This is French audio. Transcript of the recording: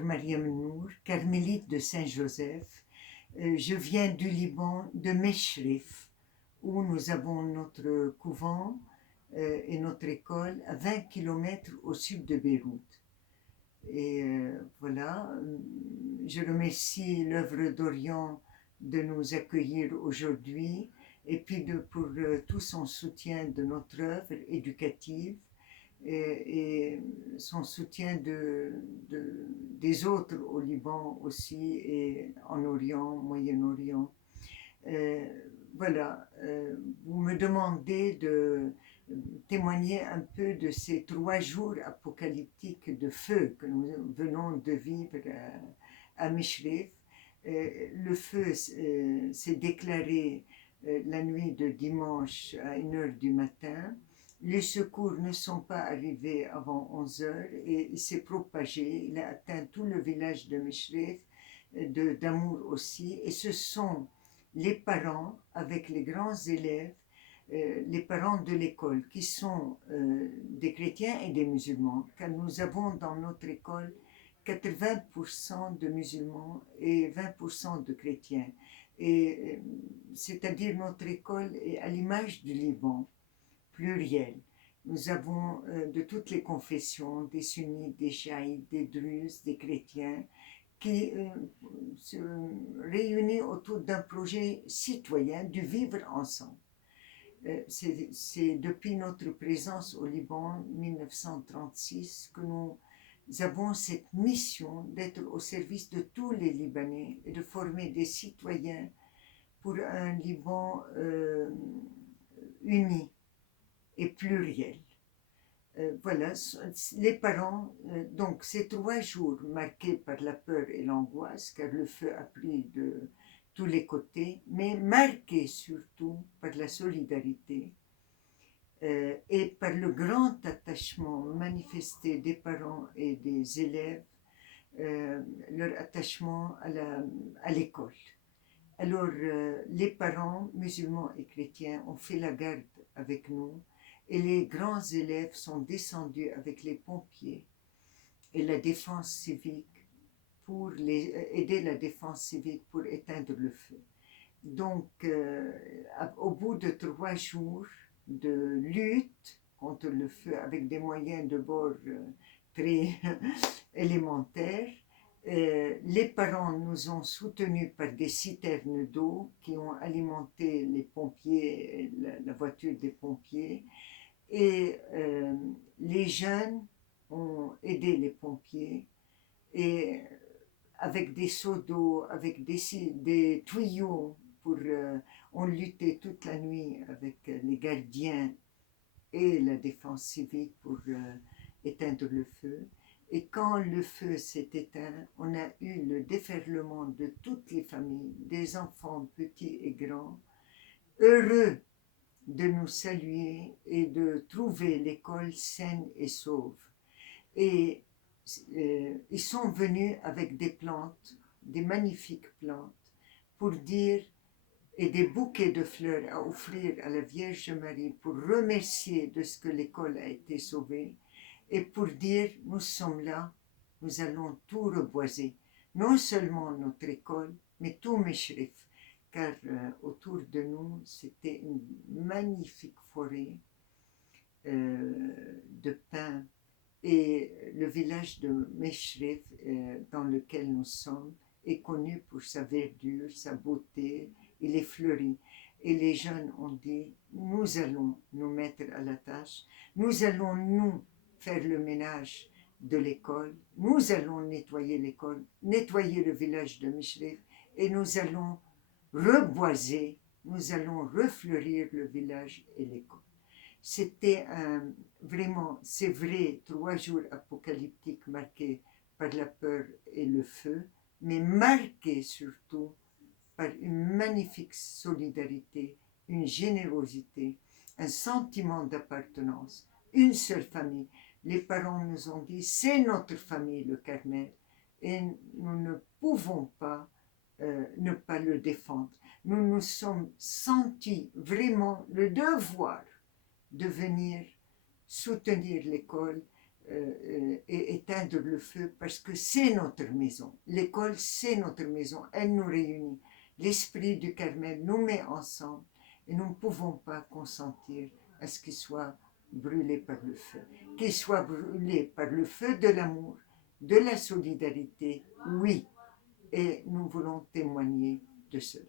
Mariam Nour, carmélite de Saint-Joseph. Je viens du Liban, de Meshrif, où nous avons notre couvent et notre école à 20 kilomètres au sud de Beyrouth. Et voilà, je remercie l'œuvre d'Orient de nous accueillir aujourd'hui et puis pour tout son soutien de notre œuvre éducative et son soutien des autres au Liban aussi et en Orient, Moyen-Orient. Euh, voilà, vous me demandez de témoigner un peu de ces 3 jours apocalyptiques de feu que nous venons de vivre à Mishref. Le feu s'est déclaré la nuit de dimanche à 1 heure du matin. Les secours ne sont pas arrivés avant 11 heures et il s'est propagé. Il a atteint tout le village de Mishref, d'Amour aussi. Et ce sont les parents avec les grands élèves, les parents de l'école, qui sont des chrétiens et des musulmans, car nous avons dans notre école 80% de musulmans et 20% de chrétiens. Et c'est-à-dire notre école est à l'image du Liban, pluriel. Nous avons de toutes les confessions, des sunnites, des chiites, des druzes, des chrétiens, qui se réunissent autour d'un projet citoyen du vivre ensemble. C'est depuis notre présence au Liban 1936 que nous avons cette mission d'être au service de tous les Libanais et de former des citoyens pour un Liban uni et pluriel. Voilà, les parents, donc ces 3 jours marqués par la peur et l'angoisse, car le feu a pris de tous les côtés, mais marqués surtout par la solidarité et par le grand attachement manifesté des parents et des élèves, leur attachement à l'école. Alors, les parents musulmans et chrétiens ont fait la garde avec nous et les grands élèves sont descendus avec les pompiers et la défense civique pour aider la défense civique pour éteindre le feu. Donc, au bout de 3 jours de lutte contre le feu avec des moyens de bord très élémentaires, les parents nous ont soutenus par des citernes d'eau qui ont alimenté les pompiers, la voiture des pompiers, et les jeunes ont aidé les pompiers et avec des seaux d'eau, avec des tuyaux pour on luttait toute la nuit avec les gardiens et la défense civique pour éteindre le feu. Et quand le feu s'est éteint, on a eu le déferlement de toutes les familles, des enfants petits et grands, heureux de nous saluer et de trouver l'école saine et sauve. Et ils sont venus avec des plantes, des magnifiques plantes, pour dire, et des bouquets de fleurs à offrir à la Vierge Marie pour remercier de ce que l'école a été sauvée et pour dire, nous sommes là, nous allons tout reboiser, non seulement notre école, mais tout Meshref, car autour de nous, c'était une magnifique forêt de pins. Et le village de Meshref, dans lequel nous sommes, est connu pour sa verdure, sa beauté. Il est fleuri. Et les jeunes ont dit, nous allons nous mettre à la tâche, nous allons nous faire le ménage de l'école, nous allons nettoyer l'école, nettoyer le village de Meshref, et nous allons reboiser, nous allons refleurir le village et l'école. C'était vraiment, c'est vrai, 3 jours apocalyptiques marqués par la peur et le feu, mais marqués surtout par une magnifique solidarité, une générosité, un sentiment d'appartenance, une seule famille. Les parents nous ont dit, c'est notre famille, le Carmel, et nous ne pouvons pas ne pas le défendre. Nous nous sommes sentis vraiment le devoir de venir soutenir l'école et éteindre le feu parce que c'est notre maison. L'école, c'est notre maison. Elle nous réunit. L'esprit du Carmel nous met ensemble et nous ne pouvons pas consentir à ce qu'il soit brûlé par le feu. Qu'il soit brûlé par le feu de l'amour, de la solidarité, oui. Et nous voulons témoigner de cela.